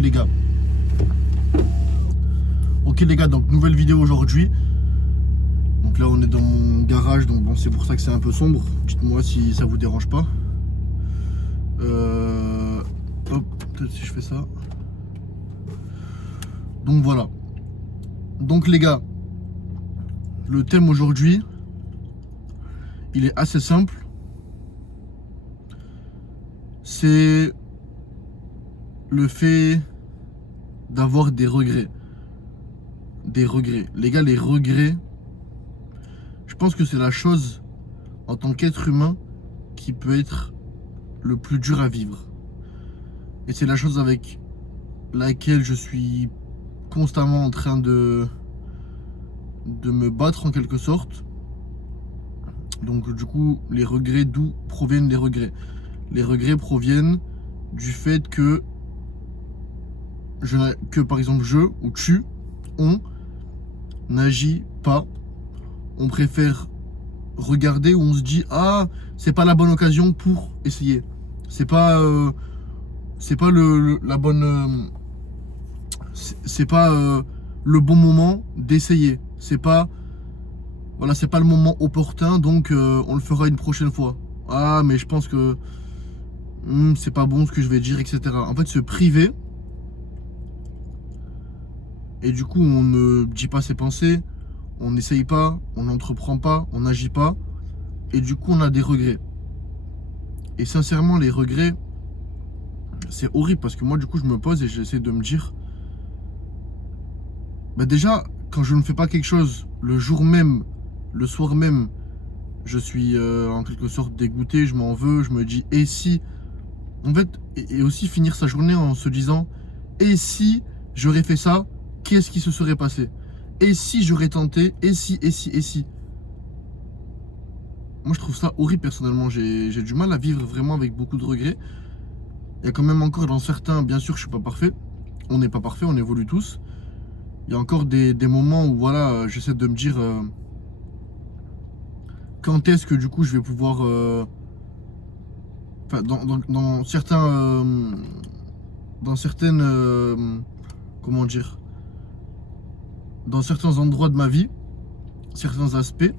les gars. Ok les gars, donc nouvelle vidéo aujourd'hui. Donc là on est dans mon garage, donc bon c'est pour ça que c'est un peu sombre. Dites-moi si ça vous dérange pas. Hop, peut-être si je fais ça. Donc voilà. Donc les gars, le thème aujourd'hui, il est assez simple. C'est le fait d'avoir des regrets. Des regrets. Les gars, les regrets, je pense que c'est la chose en tant qu'être humain qui peut être le plus dur à vivre. Et c'est la chose avec laquelle je suis constamment en train de me battre en quelque sorte. Donc du coup, les regrets, d'où proviennent les regrets? Les regrets proviennent du fait que par exemple je ou tu, on n'agit pas, on préfère regarder où on se dit ah c'est pas la bonne occasion pour essayer, c'est pas la bonne c'est pas le bon moment d'essayer, c'est pas voilà, c'est pas le moment opportun, donc on le fera une prochaine fois. Ah mais je pense que c'est pas bon ce que je vais dire, etc. En fait, se priver, et du coup on ne dit pas ses pensées, on n'essaye pas, on n'entreprend pas, on n'agit pas, et du coup on a des regrets. Et sincèrement, les regrets, c'est horrible parce que moi du coup je me pose et j'essaie de me dire, bah déjà quand je ne fais pas quelque chose le jour même, le soir même, je suis en quelque sorte dégoûté, je m'en veux, je me dis et si, en fait, et aussi finir sa journée en se disant et si j'aurais fait ça, qu'est-ce qui se serait passé? Et si j'aurais tenté, et si. Moi je trouve ça horrible personnellement, j'ai du mal à vivre vraiment avec beaucoup de regrets. Il y a quand même encore dans certains, bien sûr je suis pas parfait, on n'est pas parfait, on évolue tous. Il y a encore des moments où voilà, j'essaie de me dire quand est-ce que du coup je vais pouvoir enfin dans certains dans certaines comment dire, dans certains endroits de ma vie, certains aspects,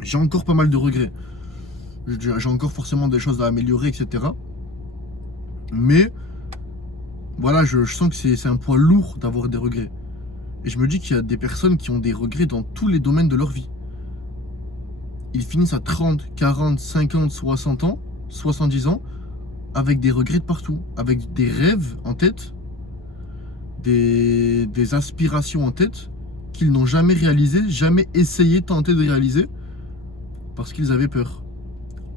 j'ai encore pas mal de regrets. J'ai encore forcément des choses à améliorer, etc. Mais voilà, je sens que c'est un poids lourd d'avoir des regrets. Et je me dis qu'il y a des personnes qui ont des regrets dans tous les domaines de leur vie. Ils finissent à 30, 40, 50, 60 ans, 70 ans, avec des regrets de partout, avec des rêves en tête, des aspirations en tête qu'ils n'ont jamais réalisées, jamais essayé, tenté de réaliser, parce qu'ils avaient peur.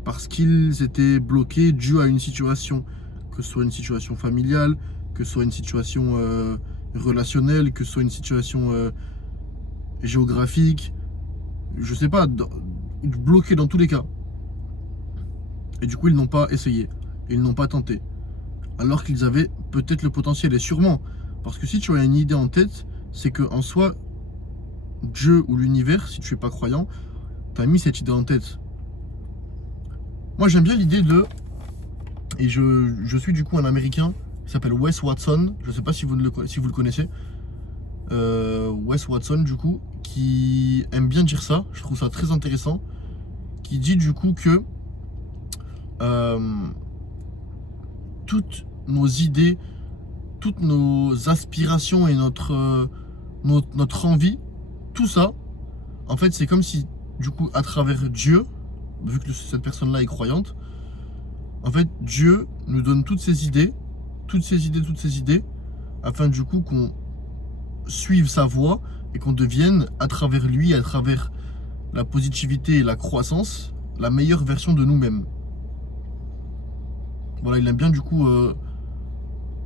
Parce qu'ils étaient bloqués dû à une situation, que ce soit une situation familiale, que ce soit une situation relationnelle, que ce soit une situation géographique, je sais pas, bloqués dans tous les cas. Et du coup, ils n'ont pas essayé, ils n'ont pas tenté. Alors qu'ils avaient peut-être le potentiel, et sûrement. Parce que si tu as une idée en tête, c'est que en soi, Dieu ou l'univers, si tu es pas croyant, t'as mis cette idée en tête. Moi j'aime bien l'idée de, et je suis du coup un américain qui s'appelle Wes Watson, je sais pas si vous le connaissez, Wes Watson du coup, qui aime bien dire ça, je trouve ça très intéressant, qui dit du coup que toutes nos idées, toutes nos aspirations et notre envie, tout ça, en fait c'est comme si du coup à travers Dieu, vu que cette personne-là est croyante, en fait, Dieu nous donne toutes ces idées, afin du coup qu'on suive sa voie et qu'on devienne, à travers lui, à travers la positivité et la croissance, la meilleure version de nous-mêmes. Voilà, il aime bien du coup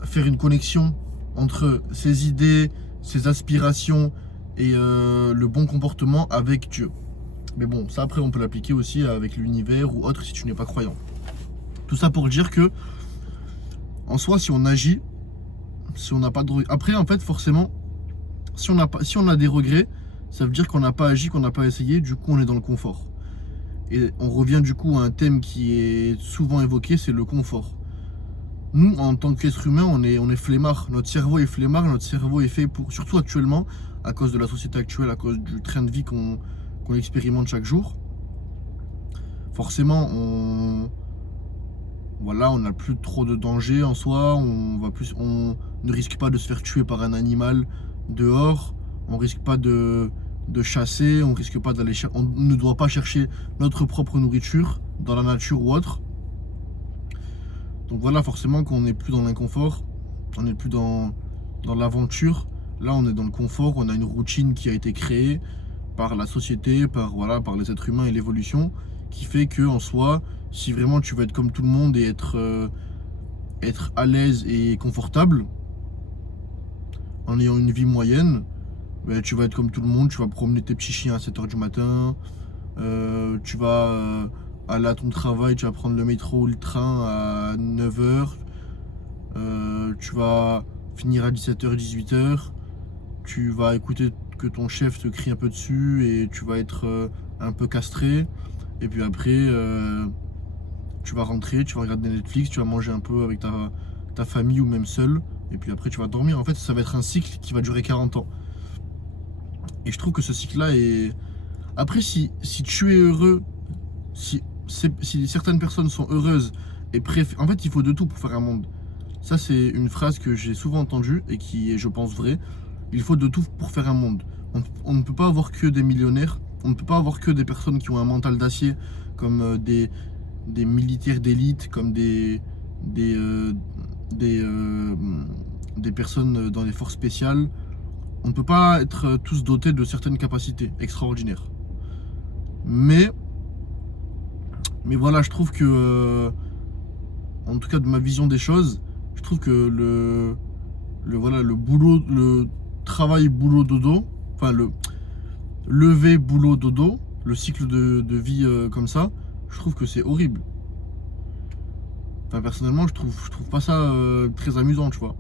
faire une connexion entre ses idées, ses aspirations et le bon comportement avec Dieu. Mais bon, ça après on peut l'appliquer aussi avec l'univers ou autre si tu n'es pas croyant. Tout ça pour dire que, en soi, si on agit, si on n'a pas de regrets, après en fait forcément, si on a des regrets, ça veut dire qu'on n'a pas agi, qu'on n'a pas essayé, du coup on est dans le confort. Et on revient du coup à un thème qui est souvent évoqué, c'est le confort. Nous, en tant qu'être humain, on est flemmard. Notre cerveau est flemmard, notre cerveau est fait pour, surtout actuellement, à cause de la société actuelle, à cause du train de vie qu'on expérimente chaque jour. Forcément, voilà, on n'a plus trop de danger en soi, on ne risque pas de se faire tuer par un animal dehors, on risque pas de chasser, on risque pas d'aller on ne doit pas chercher notre propre nourriture dans la nature ou autre. Donc voilà, forcément qu'on n'est plus dans l'inconfort, on n'est plus dans l'aventure. Là, on est dans le confort, on a une routine qui a été créée par la société, par les êtres humains et l'évolution, qui fait que en soi, si vraiment tu veux être comme tout le monde et être à l'aise et confortable, en ayant une vie moyenne, ben, tu vas être comme tout le monde, tu vas promener tes petits chiens à 7h du matin, tu vas aller à ton travail, tu vas prendre le métro ou le train à 9h, tu vas finir à 17h, 18h, tu vas écouter que ton chef te crie un peu dessus et tu vas être un peu castré. Et puis après, tu vas rentrer, tu vas regarder Netflix, tu vas manger un peu avec ta famille ou même seul. Et puis après, tu vas dormir. En fait, ça va être un cycle qui va durer 40 ans. Et je trouve que ce cycle-là est... Après, si tu es heureux, si certaines personnes sont heureuses et en fait, il faut de tout pour faire un monde. Ça, c'est une phrase que j'ai souvent entendue et qui est, je pense, vraie. Il faut de tout pour faire un monde. On ne peut pas avoir que des millionnaires. On ne peut pas avoir que des personnes qui ont un mental d'acier, comme des militaires d'élite, comme des personnes dans les forces spéciales. On ne peut pas être tous dotés de certaines capacités extraordinaires. Mais voilà, je trouve que, en tout cas de ma vision des choses, je trouve que le boulot, le travail boulot dodo, enfin le lever boulot dodo, le cycle de vie comme ça, je trouve que c'est horrible. Enfin personnellement, je trouve pas ça très amusant, tu vois.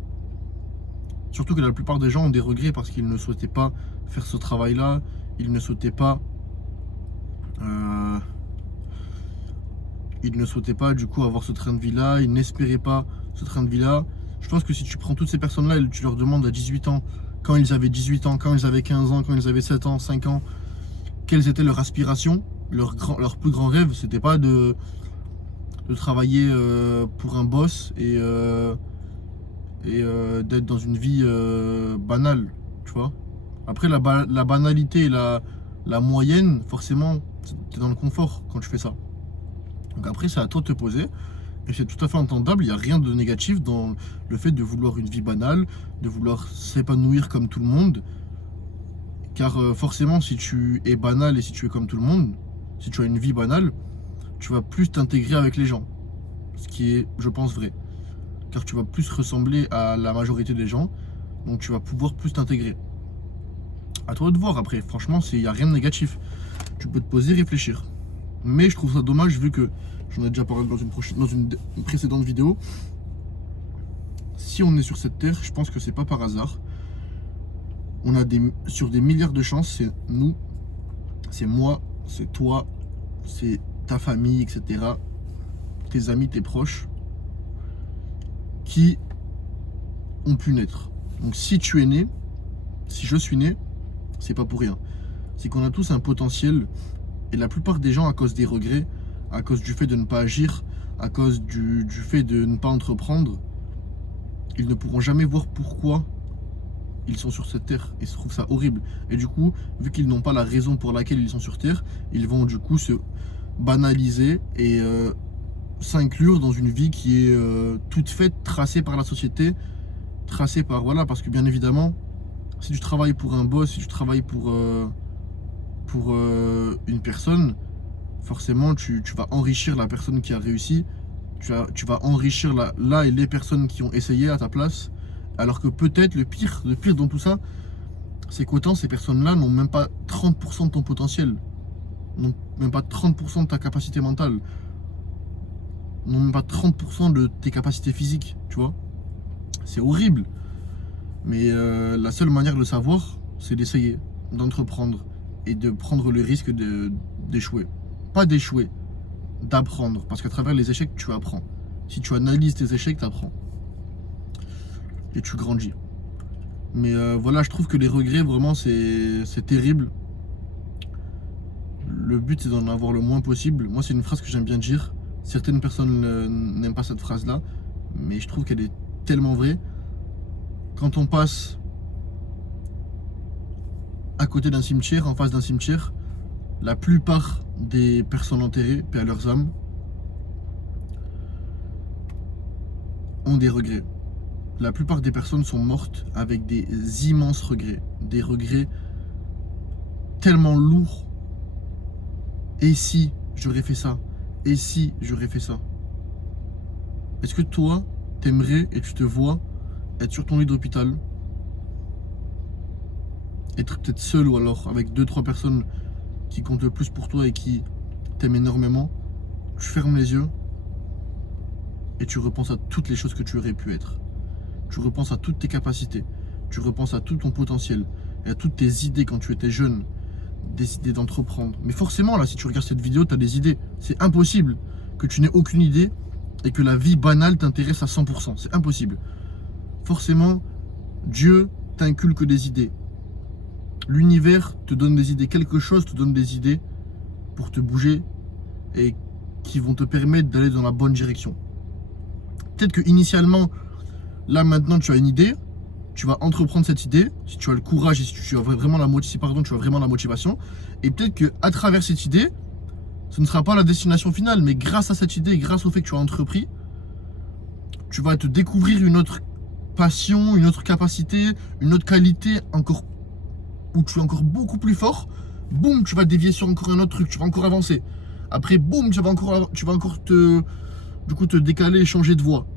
Surtout que la plupart des gens ont des regrets parce qu'ils ne souhaitaient pas faire ce travail-là, ils ne souhaitaient pas du coup avoir ce train de vie-là, ils n'espéraient pas ce train de vie-là. Je pense que si tu prends toutes ces personnes-là et tu leur demandes à 18 ans, quand ils avaient 18 ans, quand ils avaient 15 ans, quand ils avaient 7 ans, 5 ans, quelles étaient leurs aspirations, leur plus grand rêve, c'était pas de travailler pour un boss et d'être dans une vie banale, tu vois. Après, la banalité et la moyenne, forcément, t'es dans le confort quand tu fais ça. Donc après, c'est à toi de te poser. Et c'est tout à fait entendable, il n'y a rien de négatif dans le fait de vouloir une vie banale, de vouloir s'épanouir comme tout le monde. Car forcément, si tu es banal et si tu es comme tout le monde, si tu as une vie banale, tu vas plus t'intégrer avec les gens. Ce qui est, je pense, vrai. Car tu vas plus ressembler à la majorité des gens, donc tu vas pouvoir plus t'intégrer. À toi de voir après, franchement, il n'y a rien de négatif. Tu peux te poser, réfléchir. Mais je trouve ça dommage vu que j'en ai déjà parlé dans une précédente vidéo. Si on est sur cette terre, je pense que c'est pas par hasard. On a sur des milliards de chances, c'est nous, c'est moi, c'est toi, c'est ta famille, etc. Tes amis, tes proches, qui ont pu naître. Donc si tu es né, si je suis né, c'est pas pour rien. C'est qu'on a tous un potentiel. Et la plupart des gens, à cause des regrets, à cause du fait de ne pas agir, à cause du fait de ne pas entreprendre, ils ne pourront jamais voir pourquoi ils sont sur cette terre. Et je trouve ça horrible. Et du coup, vu qu'ils n'ont pas la raison pour laquelle ils sont sur terre, ils vont du coup se banaliser et s'inclure dans une vie qui est toute faite, tracée par la société, tracée par... Voilà, parce que bien évidemment, si tu travailles pour un boss, si tu travailles pour une personne, forcément tu vas enrichir la personne qui a réussi, tu vas enrichir là et les personnes qui ont essayé à ta place, alors que peut-être le pire dans tout ça, c'est qu'autant ces personnes-là n'ont même pas 30% de ton potentiel, n'ont même pas 30% de ta capacité mentale, n'ont même pas 30% de tes capacités physiques, tu vois. C'est horrible. Mais la seule manière de le savoir, c'est d'essayer, d'entreprendre et de prendre le risque d'échouer. Pas d'échouer, d'apprendre. Parce qu'à travers les échecs, tu apprends. Si tu analyses tes échecs, tu apprends. et tu grandis. Mais voilà, je trouve que les regrets, vraiment, c'est terrible. Le but, c'est d'en avoir le moins possible. Moi, c'est une phrase que j'aime bien dire. Certaines personnes n'aiment pas cette phrase-là, mais je trouve qu'elle est tellement vraie. Quand on passe à côté d'un cimetière, en face d'un cimetière, la plupart des personnes enterrées, paix à leurs âmes, ont des regrets. La plupart des personnes sont mortes avec des immenses regrets. Des regrets tellement lourds. Et si j'aurais fait ça? Et si j'aurais fait ça? Est-ce que toi, t'aimerais et tu te vois être sur ton lit d'hôpital, être peut-être seul ou alors avec 2-3 personnes qui comptent le plus pour toi et qui t'aiment énormément, tu fermes les yeux et tu repenses à toutes les choses que tu aurais pu être. Tu repenses à toutes tes capacités, tu repenses à tout ton potentiel et à toutes tes idées quand tu étais jeune, des idées d'entreprendre. Mais forcément, là, si tu regardes cette vidéo, tu as des idées. C'est impossible que tu n'aies aucune idée et que la vie banale t'intéresse à 100%. C'est impossible. Forcément, Dieu t'inculque des idées. L'univers te donne des idées. Quelque chose te donne des idées pour te bouger et qui vont te permettre d'aller dans la bonne direction. Peut-être que initialement, là maintenant tu as une idée, tu vas entreprendre cette idée, si tu as le courage et si tu as vraiment la motivation, et peut-être que à travers cette idée, ce ne sera pas la destination finale, mais grâce à cette idée, grâce au fait que tu as entrepris, tu vas te découvrir une autre passion, une autre capacité, une autre qualité encore où tu es encore beaucoup plus fort. Boum, tu vas dévier sur encore un autre truc, tu vas encore avancer. Après, boum, tu vas encore te décaler et changer de voie.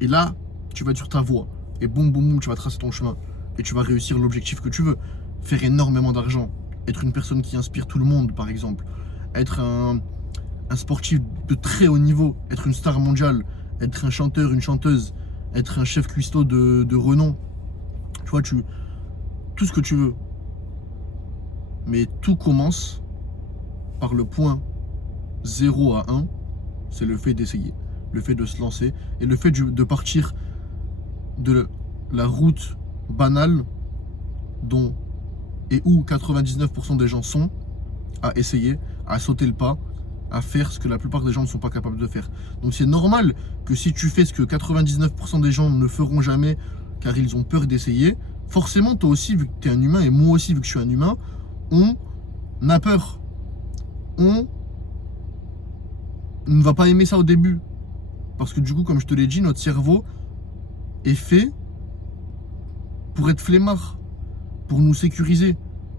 Et là, tu vas être sur ta voie. Et boum, boum, boum, tu vas tracer ton chemin. Et tu vas réussir l'objectif que tu veux. Faire énormément d'argent. Être une personne qui inspire tout le monde, par exemple. Être un sportif de très haut niveau. Être une star mondiale. Être un chanteur, une chanteuse. Être un chef cuistot de renom. Tu vois, tout ce que tu veux. Mais tout commence par le point 0 à 1. C'est le fait d'essayer. Le fait de se lancer. Et le fait de partir de la route banale dont et où 99% des gens sont, à essayer, à sauter le pas, à faire ce que la plupart des gens ne sont pas capables de faire. Donc c'est normal que si tu fais ce que 99% des gens ne feront jamais car ils ont peur d'essayer, forcément toi aussi, vu que tu es un humain, et moi aussi vu que je suis un humain, on a peur. On ne va pas aimer ça au début. Parce que du coup, comme je te l'ai dit, notre cerveau est fait pour être flemmard, pour nous sécuriser,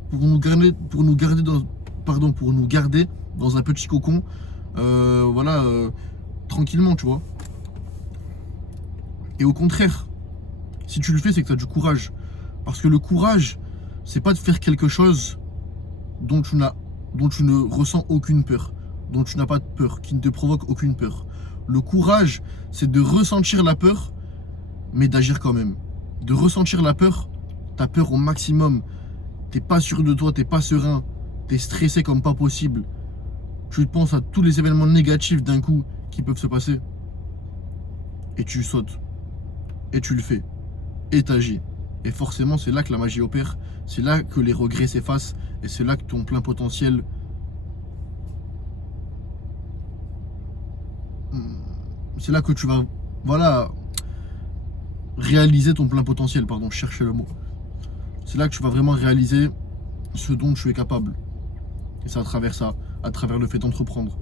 pour nous garder dans un petit cocon, tranquillement, tu vois. Et au contraire, si tu le fais, c'est que tu as du courage. Parce que le courage, c'est pas de faire quelque chose dont tu ne ressens aucune peur, dont tu n'as pas de peur, qui ne te provoque aucune peur. Le courage, c'est de ressentir la peur, mais d'agir quand même. De ressentir la peur, t'as peur au maximum. T'es pas sûr de toi, t'es pas serein, t'es stressé comme pas possible. Tu penses à tous les événements négatifs d'un coup qui peuvent se passer. Et tu sautes. Et tu le fais. Et t'agis. Et forcément, c'est là que la magie opère. C'est là que les regrets s'effacent. Et c'est là que ton plein potentiel... C'est là que tu vas... réaliser ton plein potentiel, pardon, je cherchais le mot. C'est là que tu vas vraiment réaliser ce dont tu es capable. Et c'est à travers ça, à travers le fait d'entreprendre.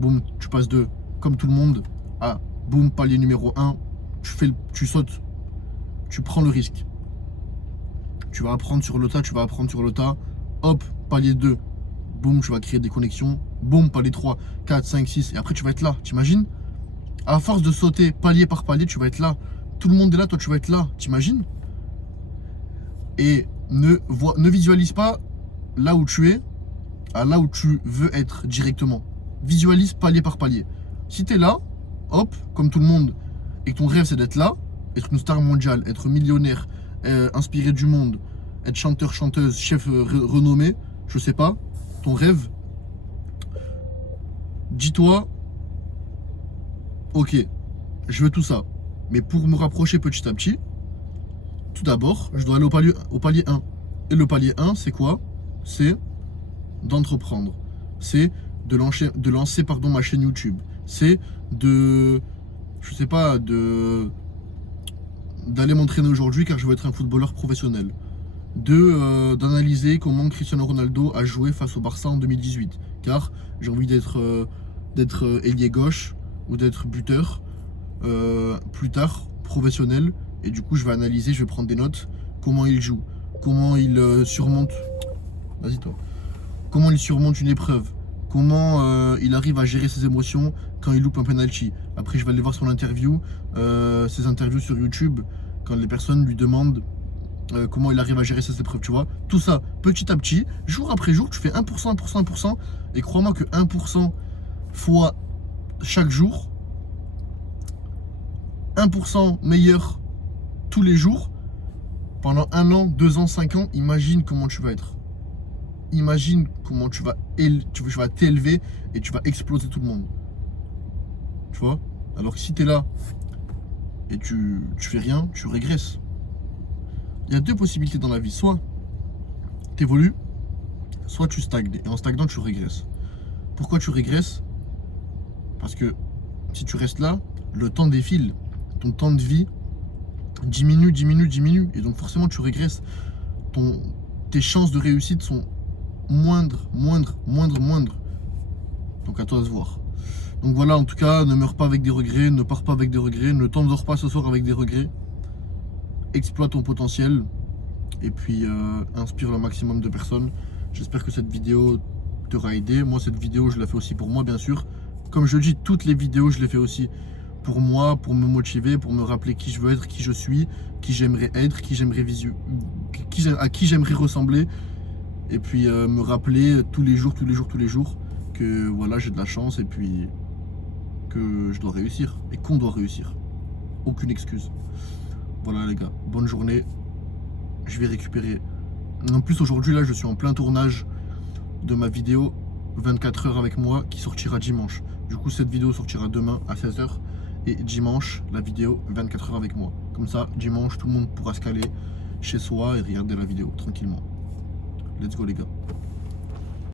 Boum, tu passes de, comme tout le monde, à boum, palier numéro 1, tu sautes, tu prends le risque. Tu vas apprendre sur le tas, hop, palier 2, boum, tu vas créer des connexions, boum, palier 3, 4, 5, 6, et après tu vas être là, t'imagines? À force de sauter palier par palier, tu vas être là. Tout le monde est là, toi tu vas être là, t'imagines? Et ne visualise pas là où tu es, à là où tu veux être directement. Visualise palier par palier. Si tu es là, hop, comme tout le monde, et que ton rêve c'est d'être là, être une star mondiale, être millionnaire, inspiré du monde, être chanteur, chanteuse, chef renommé, je sais pas, ton rêve, dis-toi, ok, je veux tout ça, mais pour me rapprocher petit à petit, tout d'abord, je dois aller au palier 1. Et le palier 1, c'est quoi? C'est d'entreprendre. C'est de lancer ma chaîne YouTube. C'est de, je sais pas, d'aller m'entraîner aujourd'hui car je veux être un footballeur professionnel. D'analyser comment Cristiano Ronaldo a joué face au Barça en 2018. Car j'ai envie d'être ailier gauche ou d'être buteur plus tard, professionnel. Et du coup, je vais analyser, je vais prendre des notes, comment il joue, comment il surmonte. Vas-y, toi. Comment il surmonte une épreuve, comment il arrive à gérer ses émotions quand il loupe un penalty. Après, je vais aller voir son interview, ses interviews sur YouTube, quand les personnes lui demandent comment il arrive à gérer ses épreuves, tu vois. Tout ça, petit à petit, jour après jour, tu fais 1%, 1%, 1%, et crois-moi que 1% fois chaque jour, 1% meilleur tous les jours, pendant 1 an, 2 ans, 5 ans, imagine comment tu vas être. Imagine comment tu vas t'élever et tu vas exploser tout le monde. Tu vois? Alors que si tu es là et tu fais rien, tu régresses. Il y a 2 possibilités dans la vie. Soit tu évolues, soit tu stagnes. Et en stagnant, tu régresses. Pourquoi tu régresses? Parce que si tu restes là, le temps défile. Ton temps de vie diminue, diminue, diminue. Et donc forcément, tu régresses. Tes chances de réussite sont moindres, moindres, moindres, moindres. Donc à toi de se voir. Donc voilà, en tout cas, ne meurs pas avec des regrets, ne pars pas avec des regrets, ne t'endors pas ce soir avec des regrets. Exploite ton potentiel et puis inspire le maximum de personnes. J'espère que cette vidéo t'aura aidé. Moi, cette vidéo, je la fais aussi pour moi, bien sûr. Comme je le dis, toutes les vidéos, je les fais aussi pour moi, pour me motiver, pour me rappeler qui je veux être, qui je suis, qui j'aimerais être, à qui j'aimerais ressembler. Et puis me rappeler tous les jours que voilà, j'ai de la chance et puis que je dois réussir et qu'on doit réussir. Aucune excuse. Voilà les gars, bonne journée. Je vais récupérer. En plus aujourd'hui là, je suis en plein tournage de ma vidéo 24 heures avec moi qui sortira dimanche. Du coup, cette vidéo sortira demain à 16h et dimanche, la vidéo 24 heures avec moi. Comme ça, dimanche, tout le monde pourra se caler chez soi et regarder la vidéo tranquillement. Let's go les gars.